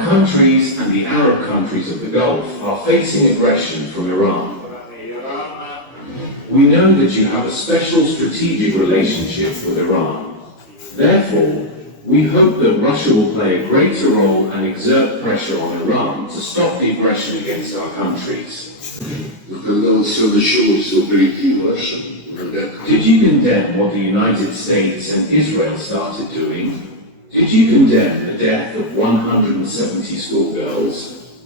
Our countries and the Arab countries of the Gulf are facing aggression from Iran. We know that you have a special strategic relationship with Iran. Therefore, we hope that Russia will play a greater role and exert pressure on Iran to stop the aggression against our countries. Did you condemn what the United States and Israel started doing? Did you condemn the death of 170 schoolgirls?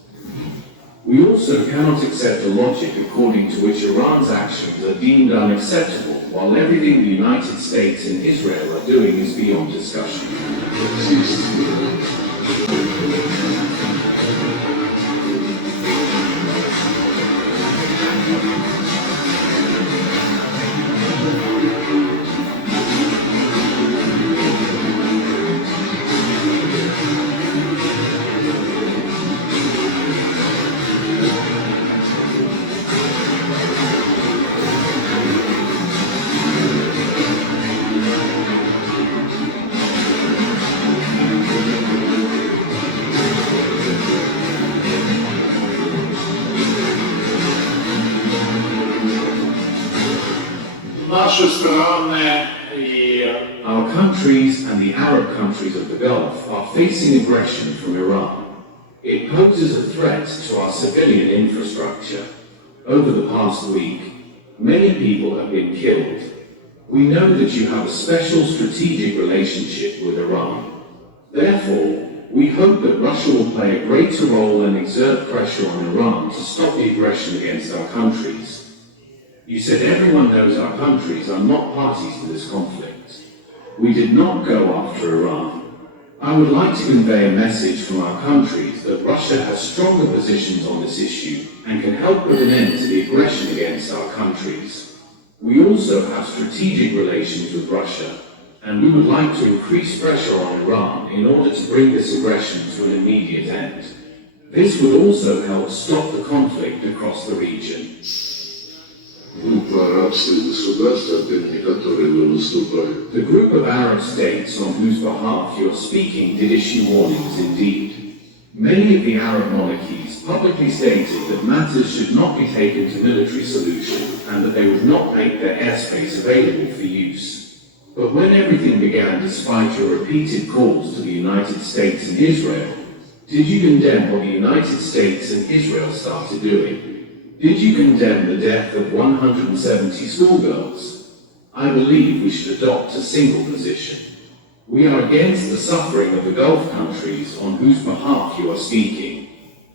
We also cannot accept a logic according to which Iran's actions are deemed unacceptable, while everything the United States and Israel are doing is beyond discussion. Our countries and the Arab countries of the Gulf are facing aggression from Iran. It poses a threat to our civilian infrastructure. Over the past week, many people have been killed. We know that you have a special strategic relationship with Iran. Therefore, we hope that Russia will play a greater role and exert pressure on Iran to stop the aggression against our countries. You said everyone knows our countries are not parties to this conflict. We did not go after Iran. I would like to convey a message from our countries that Russia has stronger positions on this issue and can help put an end to the aggression against our countries. We also have strategic relations with Russia, and we would like to increase pressure on Iran in order to bring this aggression to an immediate end. This would also help stop the conflict across the region. The group of Arab states on whose behalf you're speaking did issue warnings indeed. Many of the Arab monarchies publicly stated that matters should not be taken to military solution and that they would not make their airspace available for use. But when everything began despite your repeated calls to the United States and Israel, did you condemn what the United States and Israel started doing? Did you condemn the death of 170 schoolgirls? I believe we should adopt a single position. We are against the suffering of the Gulf countries on whose behalf you are speaking.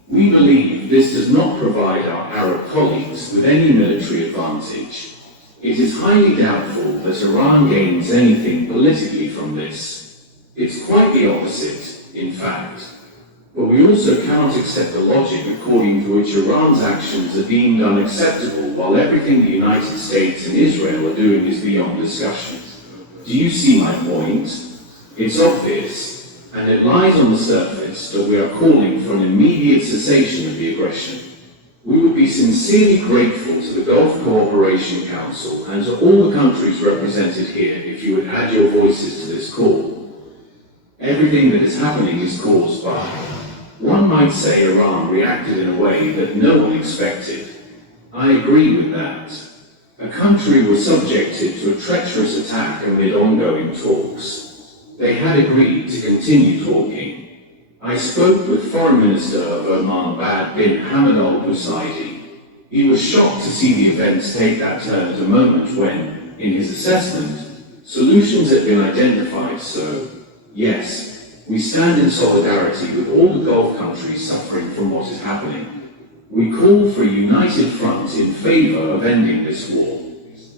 We believe this does not provide our Arab colleagues with any military advantage. It is highly doubtful that Iran gains anything politically from this. It's quite the opposite, in fact. But we also cannot accept the logic according to which Iran's actions are deemed unacceptable while everything the United States and Israel are doing is beyond discussion. Do you see my point? It's obvious, and it lies on the surface that we are calling for an immediate cessation of the aggression. We would be sincerely grateful to the Gulf Cooperation Council and to all the countries represented here if you would add your voices to this call. Everything that is happening is caused by, one might say, Iran reacted in a way that no one expected. I agree with that. A country was subjected to a treacherous attack amid ongoing talks. They had agreed to continue talking. I spoke with Foreign Minister of Oman Bad bin Hamad al-Busaidi. He was shocked to see the events take that turn at a moment when, in his assessment, solutions had been identified. So, yes, we stand in solidarity with all the Gulf countries suffering from what is happening. We call for a united front in favor of ending this war.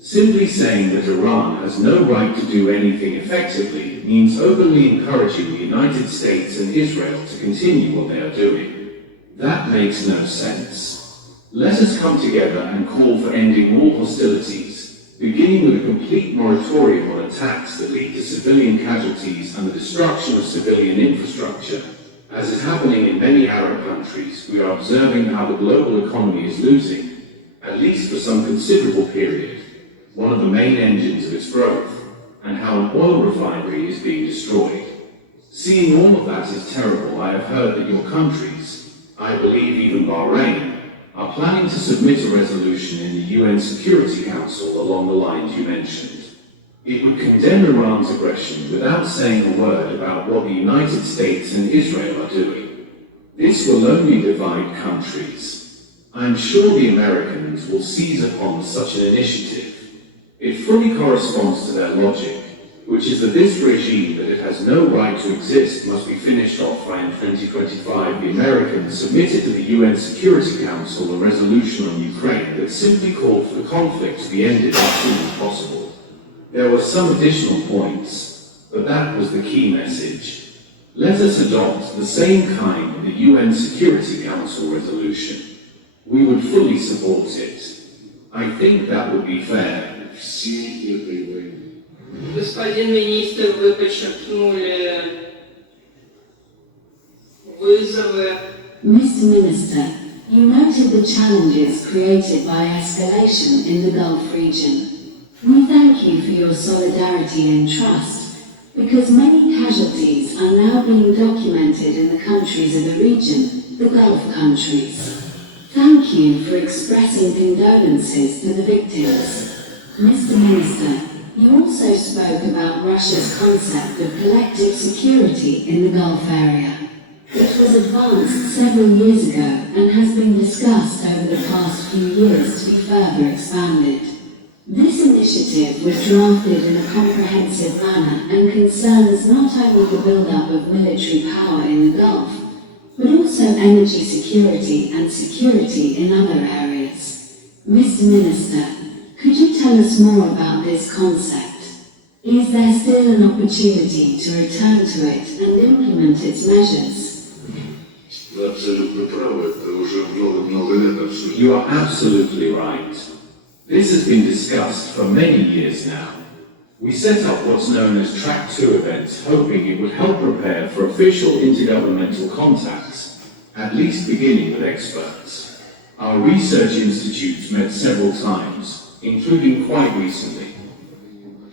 Simply saying that Iran has no right to do anything effectively means openly encouraging the United States and Israel to continue what they are doing. That makes no sense. Let us come together and call for ending all hostilities, beginning with a complete moratorium on attacks that lead to civilian casualties and the destruction of civilian infrastructure. As is happening in many Arab countries, we are observing how the global economy is losing, at least for some considerable period, one of the main engines of its growth, and how an oil refinery is being destroyed. Seeing all of that is terrible, I have heard that your countries, I believe even Bahrain, are planning to submit a resolution in the UN Security Council along the lines you mentioned. It would condemn Iran's aggression without saying a word about what the United States and Israel are doing. This will only divide countries. I'm sure the Americans will seize upon such an initiative. It fully corresponds to their logic, which is that this regime that it has no right to exist must be finished off by in 2025. The Americans submitted to the UN Security Council a resolution on Ukraine that simply called for the conflict to be ended as soon as possible. There were some additional points, but that was the key message. Let us adopt the same kind of the UN Security Council resolution. We would fully support it. I think that would be fair. Господин министр, вы подчеркнули вызовы. Mr. Minister, you noted the challenges created by escalation in the Gulf region. We thank you for your solidarity and trust, because many casualties are now being documented in the countries of the region, the Gulf countries. Thank you for expressing condolences to the victims. Mr. Minister, you also spoke about Russia's concept of collective security in the Gulf area. It was advanced several years ago and has been discussed over the past few years to be further expanded. This initiative was drafted in a comprehensive manner and concerns not only the build-up of military power in the Gulf, but also energy security and security in other areas. Mr. Minister, could you tell us more about this concept? Is there still an opportunity to return to it and implement its measures? You are absolutely right. This has been discussed for many years now. We set up what's known as Track 2 events, hoping it would help prepare for official intergovernmental contacts, at least beginning with experts. Our research institutes met several times, including quite recently.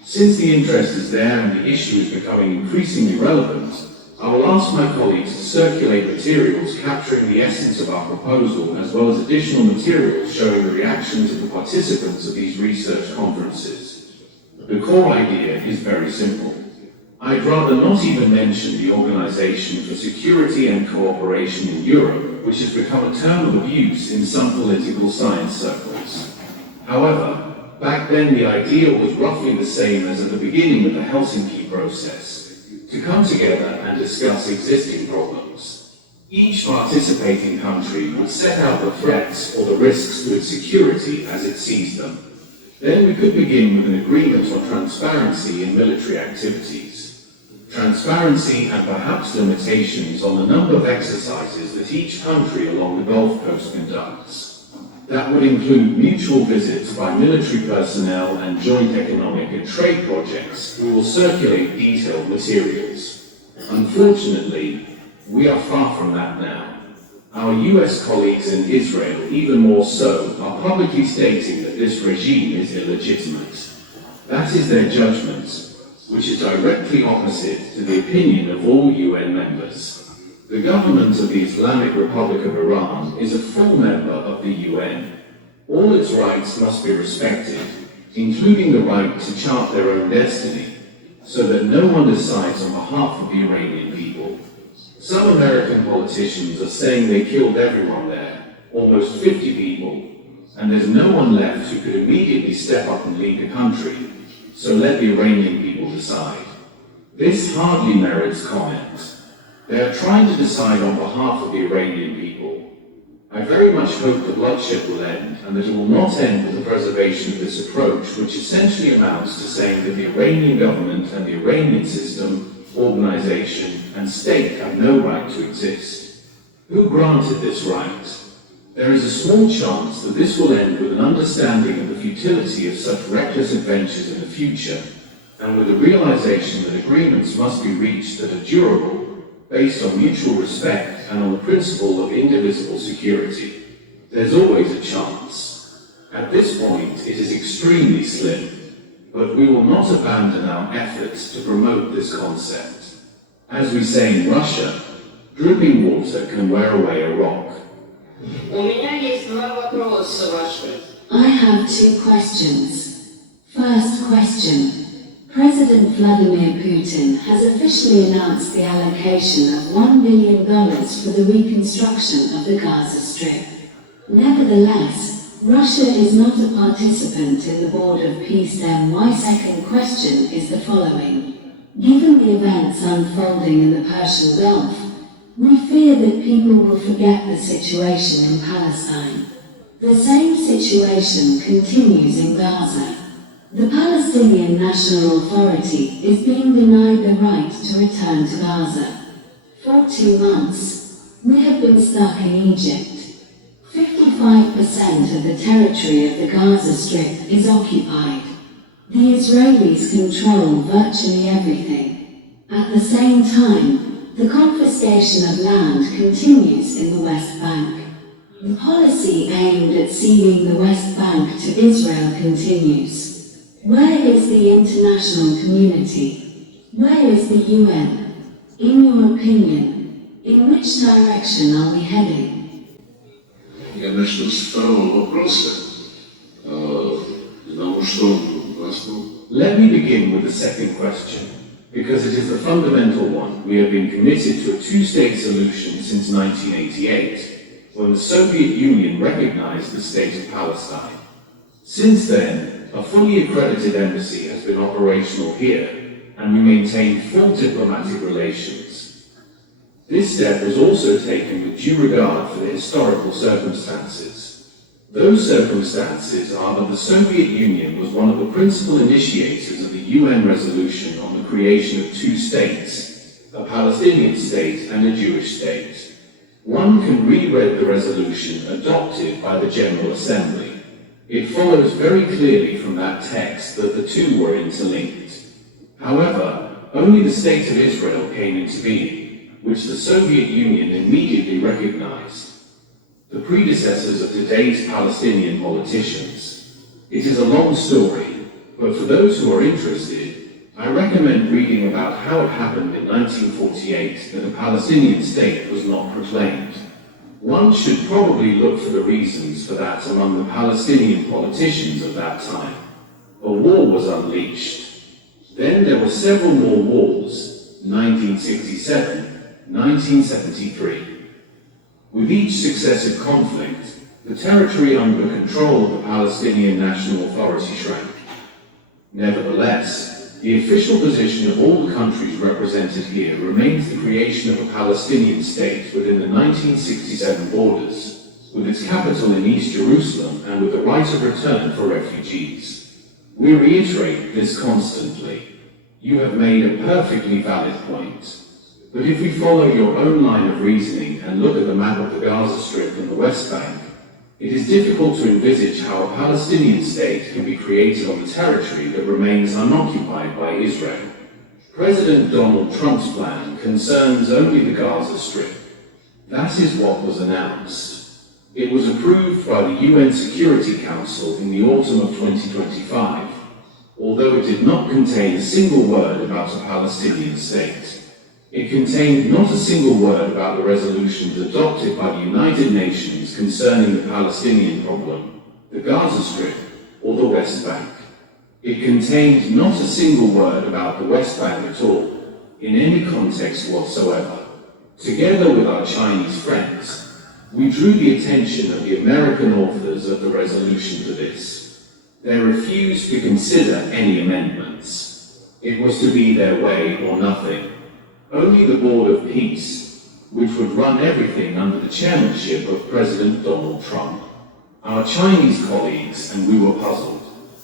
Since the interest is there and the issue is becoming increasingly relevant, I will ask my colleagues to circulate materials capturing the essence of our proposal, as well as additional materials showing the reactions of the participants of these research conferences. The core idea is very simple. I'd rather not even mention the Organization for Security and Cooperation in Europe, which has become a term of abuse in some political science circles. However, back then the idea was roughly the same as at the beginning of the Helsinki process, to come together and discuss existing problems. Each participating country would set out the threats or the risks to its security as it sees them. Then we could begin with an agreement on transparency in military activities. Transparency and perhaps limitations on the number of exercises that each country along the Gulf Coast conducts. That would include mutual visits by military personnel and joint economic and trade projects. We will circulate detailed materials. Unfortunately, we are far from that now. Our US colleagues in Israel, even more so, are publicly stating that this regime is illegitimate. That is their judgment, which is directly opposite to the opinion of all UN members. The government of the Islamic Republic of Iran is a full member of the UN. All its rights must be respected, including the right to chart their own destiny, so that no one decides on behalf of the Iranian people. Some American politicians are saying they killed everyone there, almost 50 people, and there's no one left who could immediately step up and lead the country, so let the Iranian people decide. This hardly merits comment. They are trying to decide on behalf of the Iranian people. I very much hope the bloodshed will end, and that it will not end with the preservation of this approach, which essentially amounts to saying that the Iranian government and the Iranian system, organization, and state have no right to exist. Who granted this right? There is a small chance that this will end with an understanding of the futility of such reckless adventures in the future, and with the realization that agreements must be reached that are durable, based on mutual respect and on the principle of indivisible security. There's always a chance. At this point, it is extremely slim, but we will not abandon our efforts to promote this concept. As we say in Russia, dripping water can wear away a rock. У меня есть два вопроса ваши. I have two questions. First question. President Vladimir Putin has officially announced the allocation of $1 billion for the reconstruction of the Gaza Strip. Nevertheless, Russia is not a participant in the Board of Peace. Then my second question is the following. Given the events unfolding in the Persian Gulf, we fear that people will forget the situation in Palestine. The same situation continues in Gaza. The Palestinian National Authority is being denied the right to return to Gaza. For 2 months, we have been stuck in Egypt. 55% of the territory of the Gaza Strip is occupied. The Israelis control virtually everything. At the same time, the confiscation of land continues in the West Bank. The policy aimed at ceding the West Bank to Israel continues. Where is the international community? Where is the UN? In your opinion, in which direction are we heading? Я начну с второго вопроса, потому что Let me begin with the second question, because it is the fundamental one. We have been committed to a two-state solution since 1988, when the Soviet Union recognized the state of Palestine. Since then, a fully accredited embassy has been operational here, and we maintain full diplomatic relations. This step was also taken with due regard for the historical circumstances. Those circumstances are that the Soviet Union was one of the principal initiators of the UN resolution on the creation of two states, a Palestinian state and a Jewish state. One can reread the resolution adopted by the General Assembly. It follows very clearly from that text that the two were interlinked. However, only the State of Israel came into being, which the Soviet Union immediately recognized. The predecessors of today's Palestinian politicians. It is a long story, but for those who are interested, I recommend reading about how it happened in 1948 that a Palestinian state was not proclaimed. One should probably look for the reasons for that among the Palestinian politicians of that time. A war was unleashed. Then there were several more wars, 1967, 1973. With each successive conflict, the territory under control of the Palestinian National Authority shrank. Nevertheless, the official position of all the countries represented here remains the creation of a Palestinian state within the 1967 borders, with its capital in East Jerusalem and with the right of return for refugees. We reiterate this constantly. You have made a perfectly valid point. But if we follow your own line of reasoning and look at the map of the Gaza Strip and the West Bank, it is difficult to envisage how a Palestinian state can be created on the territory that remains unoccupied by Israel. President Donald Trump's plan concerns only the Gaza Strip. That is what was announced. It was approved by the UN Security Council in the autumn of 2025, although it did not contain a single word about a Palestinian state. It contained not a single word about the resolutions adopted by the United Nations concerning the Palestinian problem, the Gaza Strip, or the West Bank. It contained not a single word about the West Bank at all, in any context whatsoever. Together with our Chinese friends, we drew the attention of the American authors of the resolution to this. They refused to consider any amendments. It was to be their way or nothing. Only the Board of Peace, which would run everything under the chairmanship of President Donald Trump. Our Chinese colleagues and we were puzzled.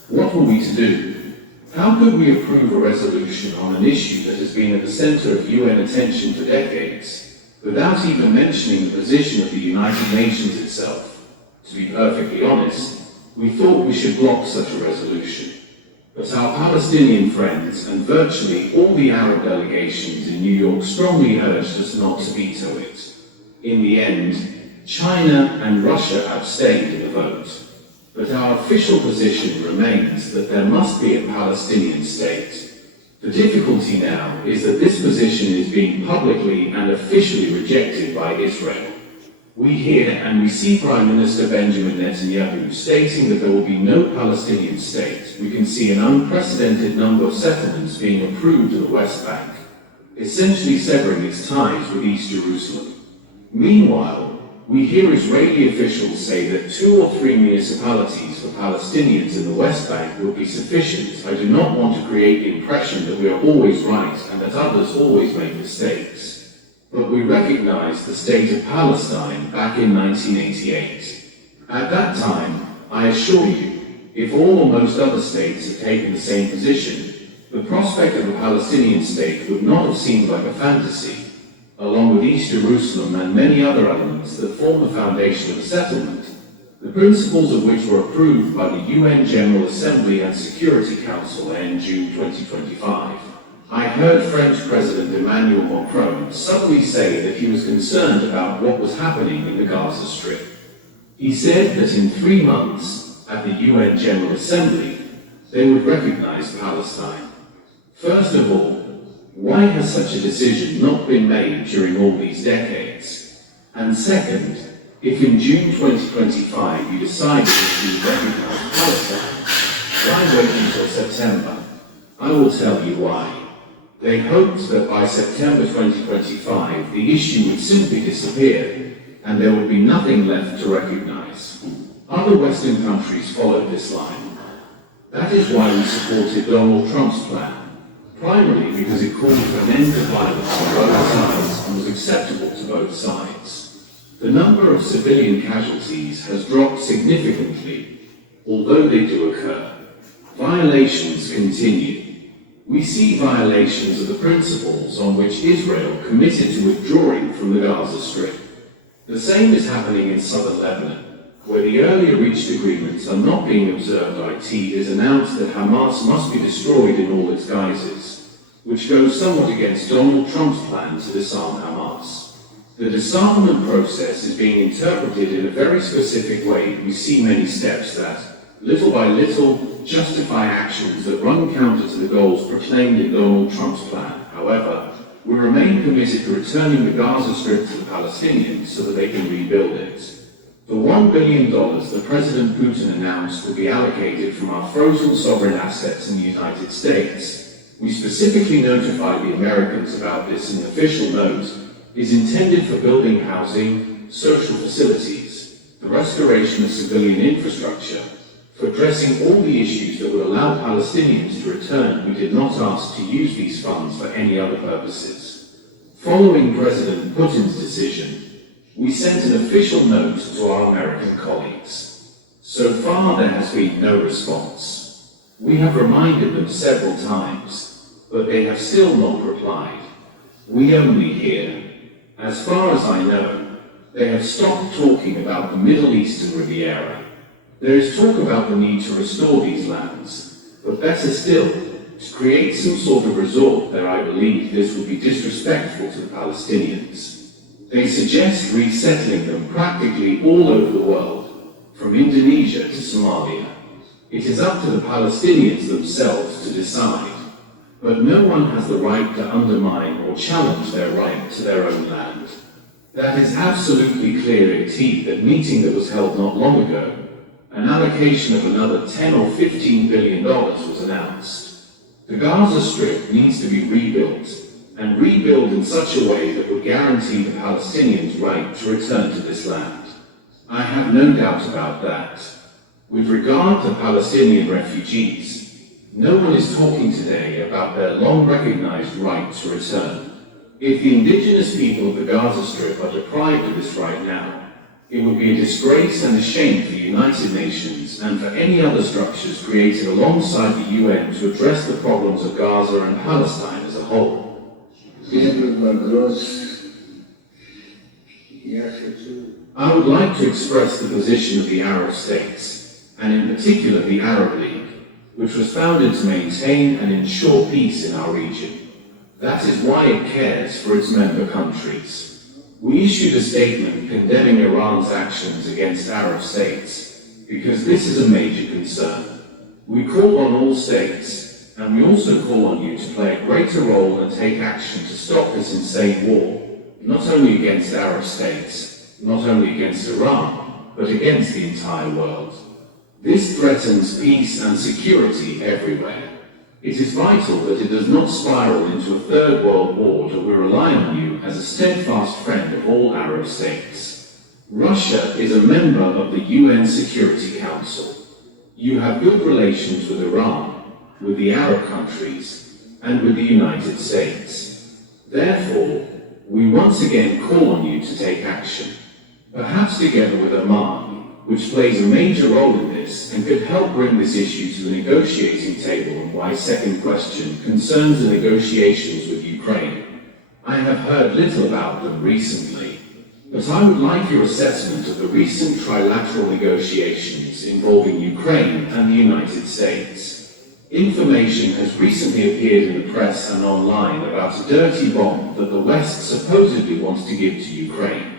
What were we to do? How could we approve a resolution on an issue that has been at the center of UN attention for decades, without even mentioning the position of the United Nations itself? To be perfectly honest, we thought we should block such a resolution. But our Palestinian friends and virtually all the Arab delegations in New York strongly urged us not to veto it. In the end, China and Russia abstained in the vote. But our official position remains that there must be a Palestinian state. The difficulty now is that this position is being publicly and officially rejected by Israel. We hear and we see Prime Minister Benjamin Netanyahu stating that there will be no Palestinian state. We can see an unprecedented number of settlements being approved in the West Bank, essentially severing its ties with East Jerusalem. Meanwhile, we hear Israeli officials say that 2 or 3 municipalities for Palestinians in the West Bank would be sufficient. I do not want to create the impression that we are always right and that others always make mistakes. But we recognize the state of Palestine back in 1988. At that time, I assure you, if all or most other states had taken the same position, the prospect of a Palestinian state would not have seemed like a fantasy. Along with East Jerusalem and many other elements that form the foundation of a settlement, the principles of which were approved by the UN General Assembly and Security Council in June 2025. I heard French President Emmanuel Macron suddenly say that he was concerned about what was happening in the Gaza Strip. He said that in 3 months, at the UN General Assembly, they would recognize Palestine. First of all, why has such a decision not been made during all these decades? And second, if in June 2025 you decided that you would recognize Palestine, why wait until September? I will tell you why. They hoped that by September 2025 the issue would simply disappear and there would be nothing left to recognize. Other Western countries followed this line. That is why we supported Donald Trump's plan. Primarily because it called for an end to violence on both sides and was acceptable to both sides. The number of civilian casualties has dropped significantly, although they do occur. Violations continue. We see violations of the principles on which Israel committed to withdrawing from the Gaza Strip. The same is happening in southern Lebanon, where the earlier reached agreements are not being observed. IT has announced that Hamas must be destroyed in all its guises, which goes somewhat against Donald Trump's plan to disarm Hamas. The disarmament process is being interpreted in a very specific way. We see many steps that, little by little, justify actions that run counter to the goals proclaimed in Donald Trump's plan. However, we remain committed to returning the Gaza Strip to the Palestinians so that they can rebuild it. The $1 billion that President Putin announced will be allocated from our frozen sovereign assets in the United States. We specifically notified the Americans about this in an official note. Is intended for building housing, social facilities, the restoration of civilian infrastructure, for addressing all the issues that would allow Palestinians to return. We did not ask to use these funds for any other purposes. Following President Putin's decision, we sent an official note to our American colleagues. So far, there has been no response. We have reminded them several times, but they have still not replied. We only hear. As far as I know, they have stopped talking about the Middle Eastern Riviera. There is talk about the need to restore these lands, but better still, to create some sort of resort there. I believe this would be disrespectful to the Palestinians. They suggest resettling them practically all over the world, from Indonesia to Somalia. It is up to the Palestinians themselves to decide, but no one has the right to undermine or challenge their right to their own land. That is absolutely clear in that meeting that was held not long ago. An allocation of another $10 or $15 billion was announced. The Gaza Strip needs to be rebuilt, and rebuilt in such a way that would guarantee the Palestinians' right to return to this land. I have no doubt about that. With regard to Palestinian refugees, no one is talking today about their long-recognized right to return. If the indigenous people of the Gaza Strip are deprived of this right now, it would be a disgrace and a shame for the United Nations and for any other structures created alongside the UN to address the problems of Gaza and Palestine as a whole. I would like to express the position of the Arab states, and in particular the Arab League, which was founded to maintain and ensure peace in our region. That is why it cares for its member countries. We issued a statement condemning Iran's actions against Arab states, because this is a major concern. We call on all states, and we also call on you to play a greater role and take action to stop this insane war, not only against Arab states, not only against Iran, but against the entire world. This threatens peace and security everywhere. It is vital that it does not spiral into a third world war, that we rely on you as a steadfast friend of all Arab states. Russia is a member of the UN Security Council. You have good relations with Iran, with the Arab countries, and with the United States. Therefore, we once again call on you to take action, perhaps together with Oman, which plays a major role in this and could help bring this issue to the negotiating table. And my second question concerns the negotiations with Ukraine. I have heard little about them recently, but I would like your assessment of the recent trilateral negotiations involving Ukraine and the United States. Information has recently appeared in the press and online about a dirty bomb that the West supposedly wants to give to Ukraine.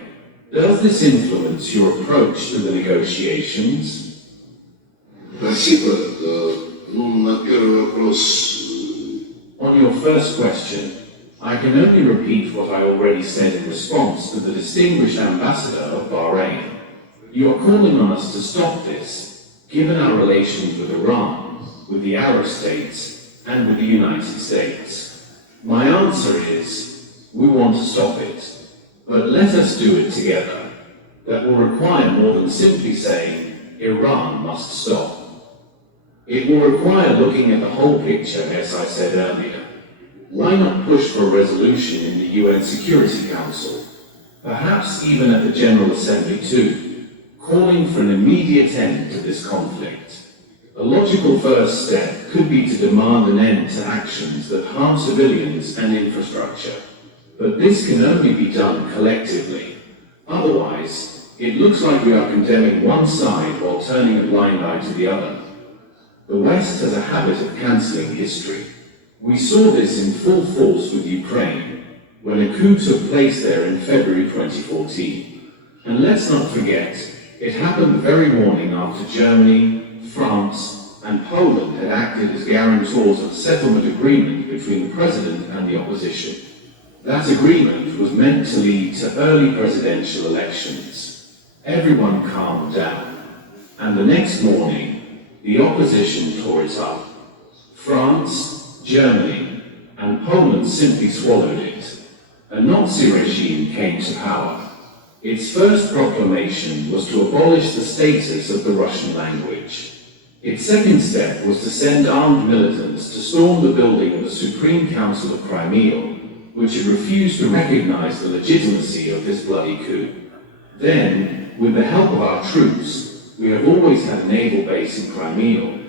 Does this influence your approach to the negotiations? Спасибо. На первый вопрос. On your first question, I can only repeat what I already said in response to the distinguished ambassador of Bahrain. You are calling on us to stop this, given our relations with Iran, with the Arab states, and with the United States. My answer is, we want to stop it. But let us do it together. That will require more than simply saying, Iran must stop. It will require looking at the whole picture, as I said earlier. Why not push for a resolution in the UN Security Council, perhaps even at the General Assembly too, calling for an immediate end to this conflict? A logical first step could be to demand an end to actions that harm civilians and infrastructure. But this can only be done collectively. Otherwise, it looks like we are condemning one side while turning a blind eye to the other. The West has a habit of cancelling history. We saw this in full force with Ukraine, when a coup took place there in February 2014. And let's not forget, it happened the very morning after Germany, France, and Poland had acted as guarantors of a settlement agreement between the president and the opposition. That agreement was meant to lead to early presidential elections. Everyone calmed down, and the next morning, the opposition tore it up. France, Germany, and Poland simply swallowed it. A Nazi regime came to power. Its first proclamation was to abolish the status of the Russian language. Its second step was to send armed militants to storm the building of the Supreme Council of Crimea, which had refused to recognize the legitimacy of this bloody coup. Then, with the help of our troops, we have always had a naval base in Crimea.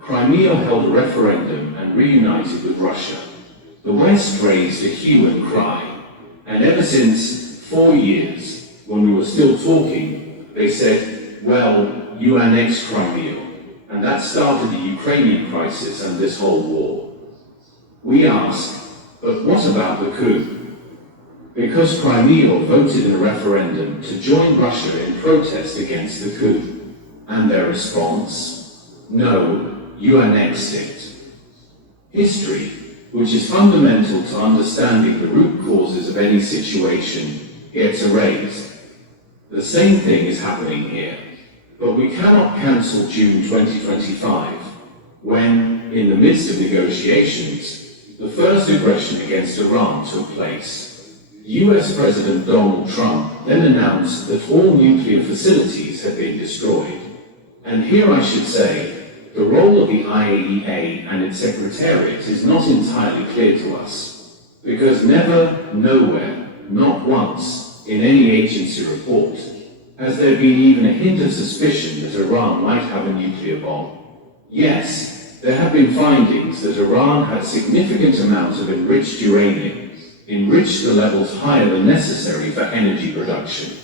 Crimea held a referendum and reunited with Russia. The West raised a hue and cry, and ever since 4 years, when we were still talking, they said, well, you annexed Crimea, and that started the Ukrainian crisis and this whole war. We ask, but what about the coup? Because Crimea voted in a referendum to join Russia in protest against the coup. And their response? No, you annexed it. History, which is fundamental to understanding the root causes of any situation, gets erased. The same thing is happening here. But we cannot cancel June 2025, when, in the midst of negotiations, the first aggression against Iran took place. US President Donald Trump then announced that all nuclear facilities had been destroyed. And here I should say, the role of the IAEA and its secretariat is not entirely clear to us, because never, nowhere, not once, in any agency report, has there been even a hint of suspicion that Iran might have a nuclear bomb. Yes, there have been findings that Iran had significant amounts of enriched uranium, enriched to levels higher than necessary for energy production.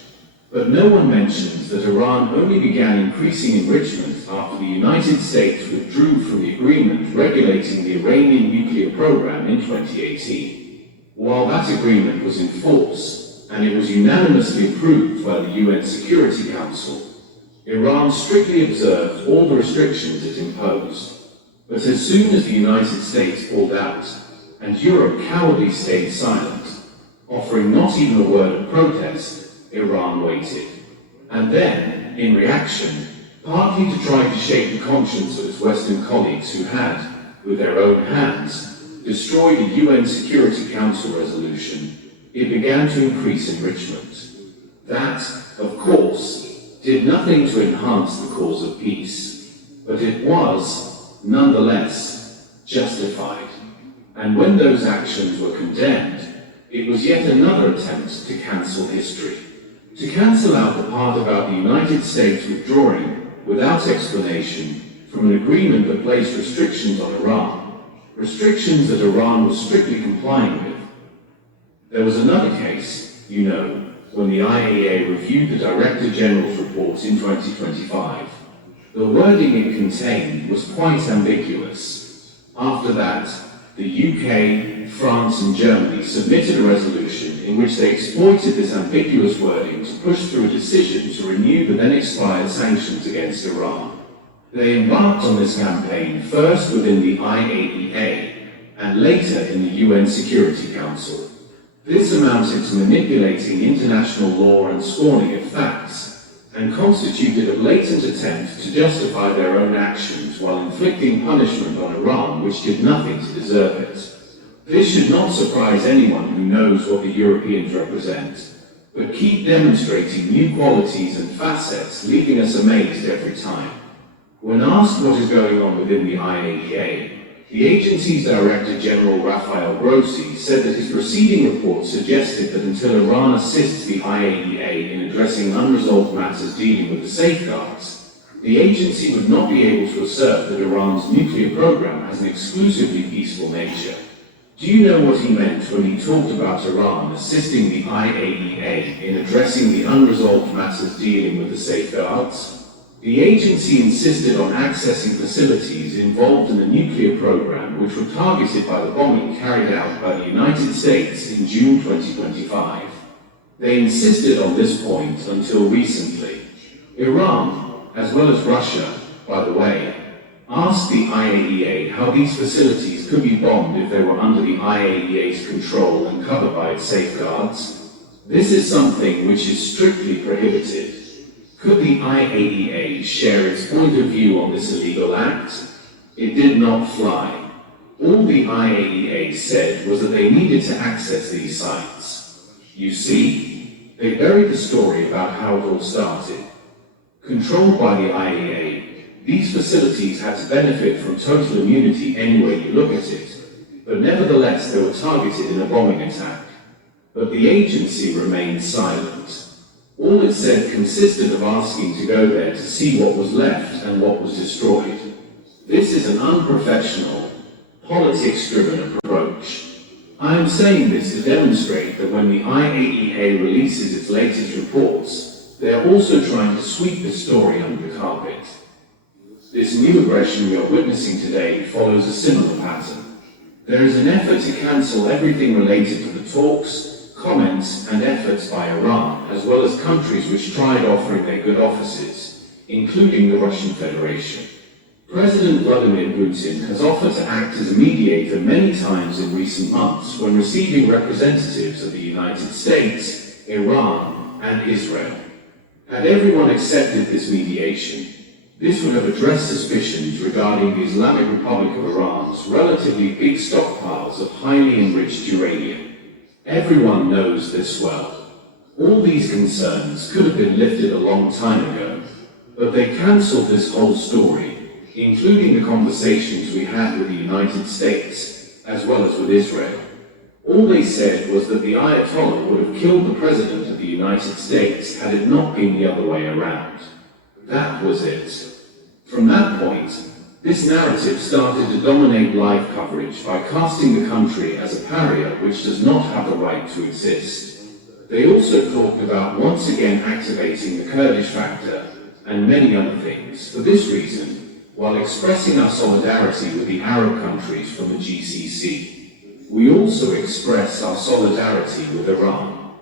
But no one mentions that Iran only began increasing enrichment after the United States withdrew from the agreement regulating the Iranian nuclear program in 2018. While that agreement was in force, and it was unanimously approved by the UN Security Council, Iran strictly observed all the restrictions it imposed. But as soon as the United States pulled out, and Europe cowardly stayed silent, offering not even a word of protest, Iran waited. And then, in reaction, partly to try to shape the conscience of its Western colleagues who had, with their own hands, destroyed a UN Security Council resolution, it began to increase enrichment. That, of course, did nothing to enhance the cause of peace, but it was, nonetheless, justified. And when those actions were condemned, it was yet another attempt to cancel history. To cancel out the part about the United States withdrawing, without explanation, from an agreement that placed restrictions on Iran, restrictions that Iran was strictly complying with. There was another case, you know, when the IAEA reviewed the Director General's report in 2025. The wording it contained was quite ambiguous. After that, the UK, France and Germany submitted a resolution in which they exploited this ambiguous wording to push through a decision to renew the then expired sanctions against Iran. They embarked on this campaign first within the IAEA and later in the UN Security Council. This amounted to manipulating international law and scorning of facts, and constituted a blatant attempt to justify their own actions while inflicting punishment on Iran which did nothing to deserve it. This should not surprise anyone who knows what the Europeans represent, but keep demonstrating new qualities and facets, leaving us amazed every time. When asked what is going on within the IAEA, the agency's Director General Rafael Grossi said that his preceding report suggested that until Iran assists the IAEA in addressing unresolved matters dealing with the safeguards, the agency would not be able to assert that Iran's nuclear program has an exclusively peaceful nature. Do you know what he meant when he talked about Iran assisting the IAEA in addressing the unresolved matters dealing with the safeguards? The agency insisted on accessing facilities involved in the nuclear program which were targeted by the bombing carried out by the United States in June 2025. They insisted on this point until recently. Iran, as well as Russia, by the way, asked the IAEA how these facilities could be bombed if they were under the IAEA's control and covered by its safeguards. This is something which is strictly prohibited. Could the IAEA share its point of view on this illegal act? It did not fly. All the IAEA said was that they needed to access these sites. You see, they buried the story about how it all started. Controlled by the IAEA, these facilities had to benefit from total immunity any way you look at it, but nevertheless they were targeted in a bombing attack. But the agency remained silent. All it said consisted of asking to go there to see what was left and what was destroyed. This is an unprofessional, politics-driven approach. I am saying this to demonstrate that when the IAEA releases its latest reports, they are also trying to sweep the story under the carpet. This new aggression we are witnessing today follows a similar pattern. There is an effort to cancel everything related to the talks, comments and efforts by Iran, as well as countries which tried offering their good offices, including the Russian Federation. President Vladimir Putin has offered to act as a mediator many times in recent months when receiving representatives of the United States, Iran and Israel. Had everyone accepted this mediation, this would have addressed suspicions regarding the Islamic Republic of Iran's relatively big stockpiles of highly enriched uranium. Everyone knows this well. All these concerns could have been lifted a long time ago, but they cancelled this whole story, including the conversations we had with the United States, as well as with Israel. All they said was that the Ayatollah would have killed the President of the United States had it not been the other way around. That was it. From that point, this narrative started to dominate live coverage by casting the country as a pariah which does not have the right to exist. They also talked about once again activating the Kurdish factor and many other things. For this reason, while expressing our solidarity with the Arab countries from the GCC, we also express our solidarity with Iran.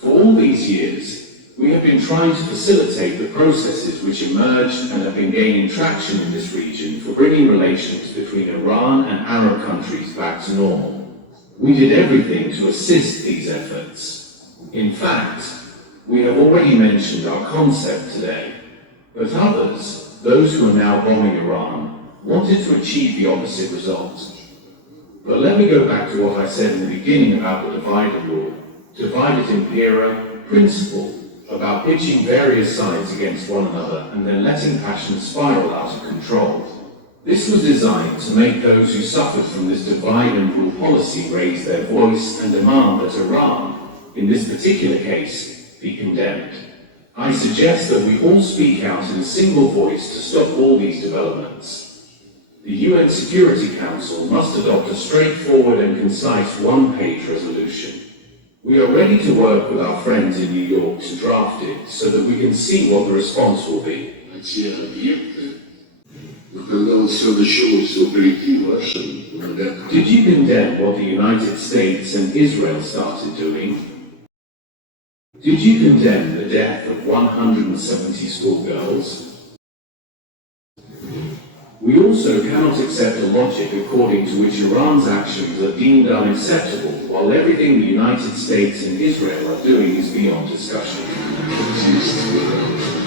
For all these years, we have been trying to facilitate the processes which emerged and have been gaining traction in this region for bringing relations between Iran and Arab countries back to normal. We did everything to assist these efforts. In fact, we have already mentioned our concept today, but others, those who are now bombing Iran, wanted to achieve the opposite result. But let me go back to what I said in the beginning about the divided rule, divided impera principle, about pitching various sides against one another and then letting passion spiral out of control. This was designed to make those who suffered from this divide and rule policy raise their voice and demand that Iran, in this particular case, be condemned. I suggest that we all speak out in a single voice to stop all these developments. The UN Security Council must adopt a straightforward and concise one-page resolution. We are ready to work with our friends in New York to draft it so that we can see what the response will be. Те объекты, но когда вот все началось, вопреки вашим ногам, Did you condemn what the United States and Israel started doing? Did you condemn the death of 170 schoolgirls? We also cannot accept a logic according to which Iran's actions are deemed unacceptable, while everything the United States and Israel are doing is beyond discussion. действия